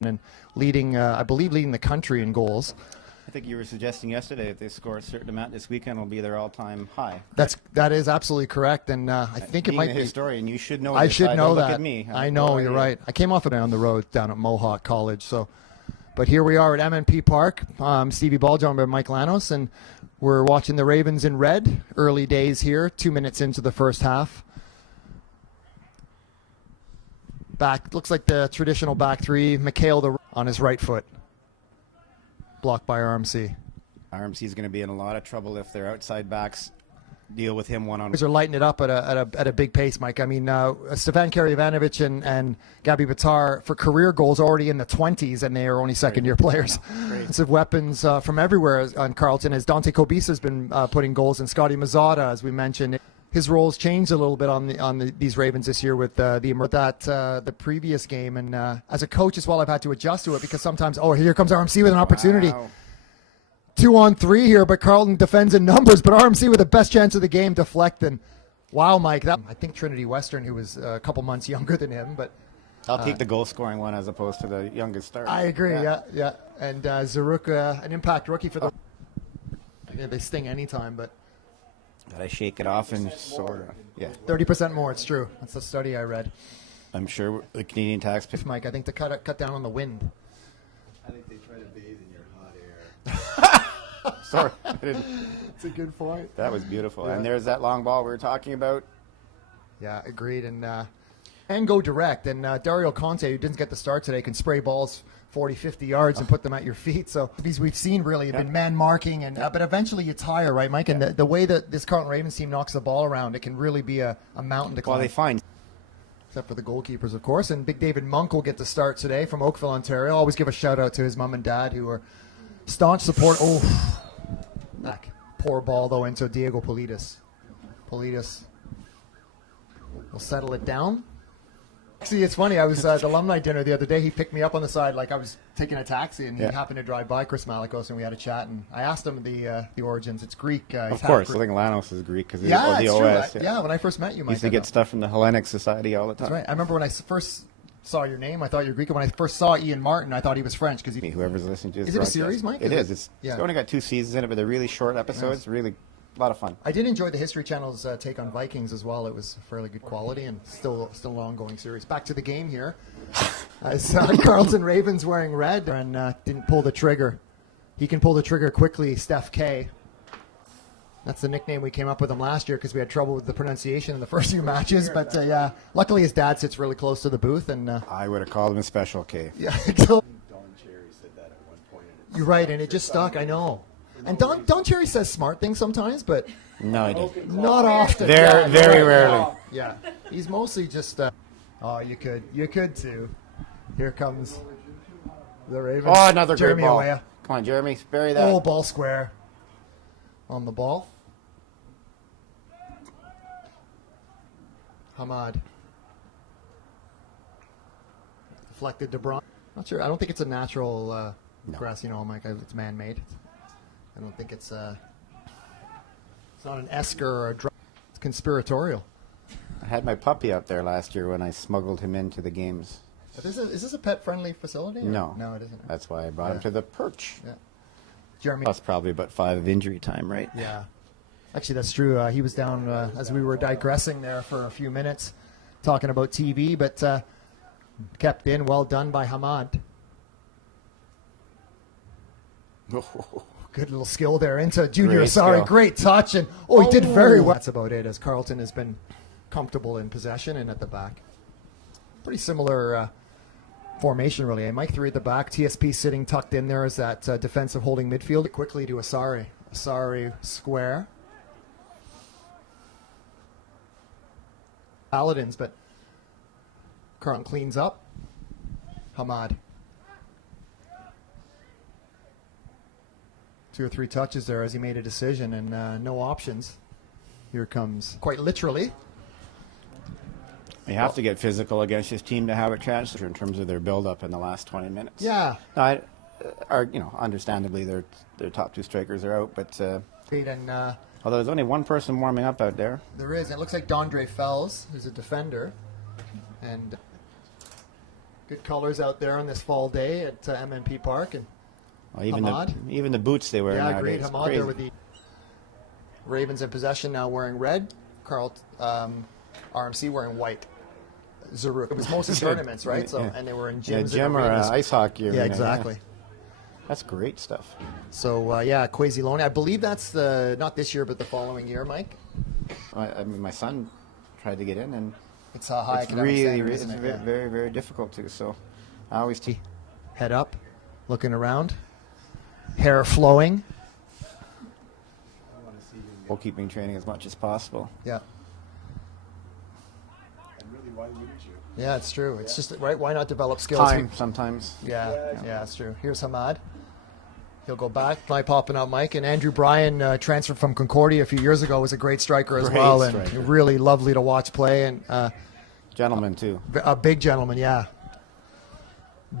and leading, I believe, leading the country in goals. I think you were suggesting yesterday if they score a certain amount this weekend, will be their all-time high. That is absolutely correct, and I think it might be. Being a historian, you should know. I should know that. Look at me. I know, you're right. I came off it on the road down at Mohawk College, but here we are at MNP Park. Stevie Ball, joined by Mike Lanos, and we're watching the Ravens in red. Early days here, 2 minutes into the first half. Back looks like the traditional back three. McHale on his right foot. Blocked by RMC. RMC is going to be in a lot of trouble if their outside backs deal with him one-on-one. They're lighting it up at a big pace, Mike. I mean, Stefan Karyavanovic and Gabi Bitar for career goals already in the 20s, and they are only second-year players. Of weapons from everywhere on Carleton, as Dante Kobisa has been putting goals, and Scotty Mazzotta, as we mentioned. His roles changed a little bit on these Ravens this year with the previous game, and as a coach as well, I've had to adjust to it because sometimes, here comes RMC with an opportunity. Wow. 2-on-3 here, but Carleton defends in numbers, but RMC with the best chance of the game deflecting. Wow, Mike, I think Trinity Western, who was a couple months younger than him, but I'll take the goal-scoring one as opposed to the youngest star. I agree, yeah. And Zaruk, an impact rookie for the. They sting anytime, but. Gotta shake it off and sort of, 30% more, it's true. That's the study I read. I'm sure the Canadian taxpayer. Mike, I think to cut down on the wind. I think they try to bathe in your hot air. Sorry. That's a good point. That was beautiful. Yeah. And there's that long ball we were talking about. Yeah, agreed. And go direct. And Dario Conte, who didn't get the start today, can spray balls 40, 50 yards and put them at your feet. So these we've seen really have been man marking, and but eventually you tire, right, Mike? And the way that this Carleton Ravens team knocks the ball around, it can really be a mountain to climb. Well, they find. Except for the goalkeepers, of course. And Big David Monk will get the start today from Oakville, Ontario. Always give a shout out to his mom and dad who are staunch support. Poor ball though into Diego Politis. Politis will settle it down. See, it's funny. I was at the alumni dinner the other day. He picked me up on the side like I was taking a taxi, and he happened to drive by Chris Malakos, and we had a chat. And I asked him the origins. It's Greek. Of course, I think Lanos is Greek because the OS. Yeah, when I first met you, Mike, used to get stuff from the Hellenic Society all the time. That's right. I remember when I first saw your name, I thought you were Greek. And when I first saw Ian Martin, I thought he was French because whoever's listening to this. Is it a series, Mike? It is. It's only got 2 seasons in it, but they're really short episodes. Nice. Really. A lot of fun. I did enjoy the History Channel's take on Vikings as well. It was fairly good quality and still an ongoing series. Back to the game here. As Carleton Ravens wearing red and didn't pull the trigger. He can pull the trigger quickly, Steph K. That's the nickname we came up with him last year because we had trouble with the pronunciation in the first few matches. But luckily his dad sits really close to the booth. And I would have called him a Special K. Yeah. Don Cherry said that at one point. You're right, and it just stuck. I know. And Don Cherry says smart things sometimes, but no, I don't. Not often. Very rarely. Yeah, he's mostly just. You could too. Here comes the Ravens. Oh, another Jeremy great ball. Awea. Come on, Jeremy, bury that. Oh, ball square. On the ball. Hamad. Deflected to Bron. Not sure. I don't think it's a natural grassy knoll, Mike. It's man-made. I don't think it's not an esker or a drum. It's conspiratorial. I had my puppy out there last year when I smuggled him into the games. But is this a pet-friendly facility? No. No, it isn't. That's why I brought him to the perch. Yeah. Jeremy. Plus probably about 5 of injury time, right? Yeah. Actually, that's true. He was down as we were digressing there for a few minutes talking about TV, but kept in. Well done by Hamad. Good little skill there into Junior Asari. Great touch. And he did very well. That's about it, as Carleton has been comfortable in possession and at the back. Pretty similar formation, really. Mike 3 at the back. TSP sitting tucked in there as that defensive holding midfield. Quickly to Asari. Asari square. Paladins, but Carleton cleans up. Hamad. 2 or 3 touches there as he made a decision, and no options. Here comes, quite literally. You have to get physical against this team to have a chance in terms of their build-up in the last 20 minutes. Yeah. Understandably, their top 2 strikers are out, but and although there's only one person warming up out there. There is. It looks like Dondre Fells, who's a defender, and Good colors out there on this fall day at MNP Park. And Well, even Hamad. even the boots they wear yeah, nowadays. great. It's Hamad crazy. there with the Ravens in possession now wearing red. RMC wearing white. It was mostly tournaments, right? So Yeah. and they were in Yeah, gyms. gym or ice hockey. Yeah, arena, exactly. That's great stuff. So yeah, Kwesi Loney. I believe that's the not this year, but the following year, Mike. I mean, my son tried to get in, and It's a high it's academic really, standard, it's isn't it? very, Yeah. very, very difficult to. So I always Head up, looking around, hair flowing. I want to see you. goalkeeping training as much as possible. Yeah, And really, why wouldn't you? yeah, it's true. It's just right. Why not develop skills? Time sometimes. Yeah, Yeah, yeah, that's true. Here's Hamad. He'll go back. Line popping out, Mike. And Andrew Bryan, transferred from Concordia a few years ago, was a great striker as Great well, and striker. really lovely to watch play. And Gentlemen too. a big gentleman, yeah.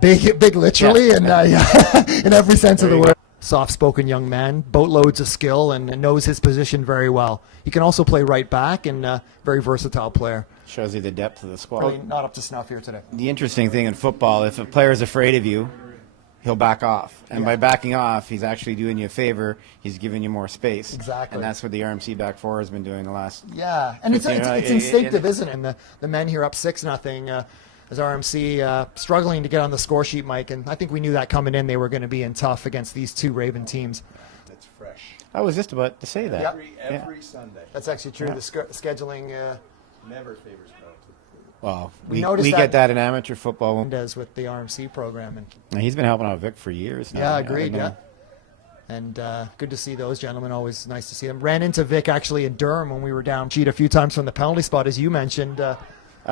Big, literally, and yeah, in every sense of the word. Soft-spoken young man, boatloads of skill, and knows his position very well. He can also play right back, and very versatile player. Shows you the depth of the squad. Probably not up to snuff here today. The interesting thing in football, if a player's afraid of you, he'll back off. And by backing off, he's actually doing you a favor. He's giving you more space. Exactly. And that's what the RMC back four has been doing the last. Yeah, and it's 15, it's instinctive, isn't it? And the men here up 6-0 as RMC struggling to get on the score sheet, Mike. And I think we knew that coming in, they were going to be in tough against these two Raven teams. That's fresh. I was just about to say that. Yep. Every Sunday. That's actually true. Yeah. The scheduling Never favors Mount. Well, We we noticed get that- that in amateur football. does with the RMC program. And he's been helping out Vic for years now. Yeah, I agreed. don't Yeah, know. and good to see those gentlemen. Always nice to see them. Ran into Vic actually in Durham when we were down cheat a few times from the penalty spot, as you mentioned. I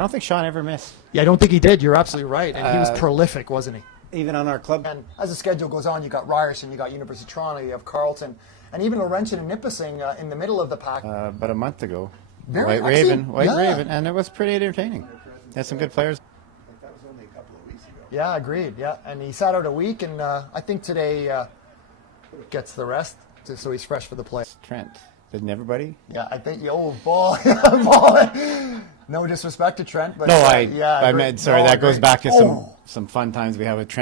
don't think Sean ever missed. Yeah, I don't think he did. You're absolutely right, and he was prolific, wasn't he? Even on our club. And as the schedule goes on, you got Ryerson, you got University of Toronto, you have Carleton, and even Laurentian and Nipissing in the middle of the pack. About a month ago. Very- White actually, Raven, and it was pretty entertaining. Had some good players. Like that was only a couple of weeks ago. Yeah, agreed. Yeah, and he sat out a week, and I think today gets the rest, so he's fresh for the play. Trent. Didn't everybody? Yeah, I think ball. No disrespect to Trent, but No, yeah, I agree. meant, sorry, No, that goes agreed. back to Oh. some fun times we have with Trent.